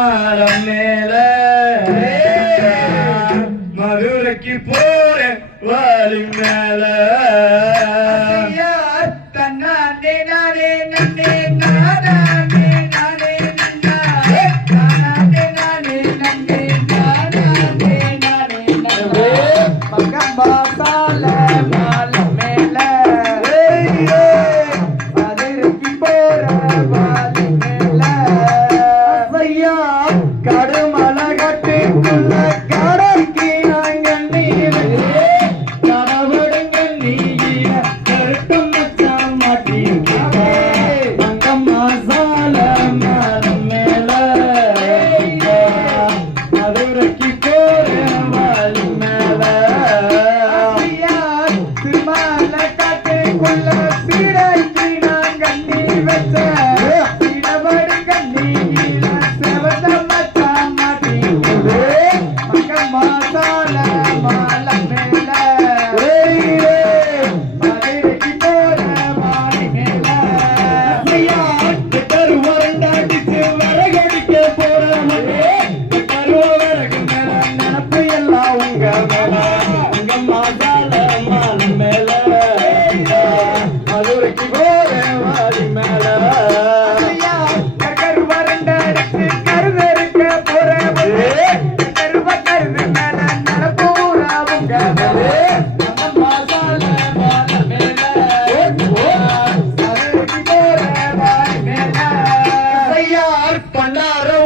மரம் மேல மதுரைக்கு போற வாலி மேல தன்னானே நானே நன்னே நானே நானே நன்னா தானே நானே நன்னே நானே நானே நன்னா மகம் பாசால மால மேல மதுரைக்கு போற வாலி மேல ஐயா கடுமலை கட்டுக்குள்ள கடற்கி நாங்கள் நீர் கடவுடுங்க நீர கருட்டம் மச்சான் மாட்டி மங்கம் மசால மரம் மேல மதுரைக்கு போற வாலி மேல திருமல காட்டுக்குள்ள சீரைக்கு நாங்கள் நீர் வச்ச இடவடுங்க நீர செவத்த மச்சான் மாட்டி மங்கம் மசால மரம் மேல மதுரைக்கு போற வாலி மேல கருவரண்டாடிச்சு வரகடிக்க போற கருவரகு மேல நினப்பு எல்லாம் உங்க மேல உங்க மசால மரம் மேல மதுரைக்கு போற வாலி மேல கருவரண்டாடிச்சு கருவருக்க போற கருவ கருது மேல நினப்பு உங்க மேல மசால மரம் மேல மதுரைக்கு போற வாலி மேல ஐயார் பண்ணாரோ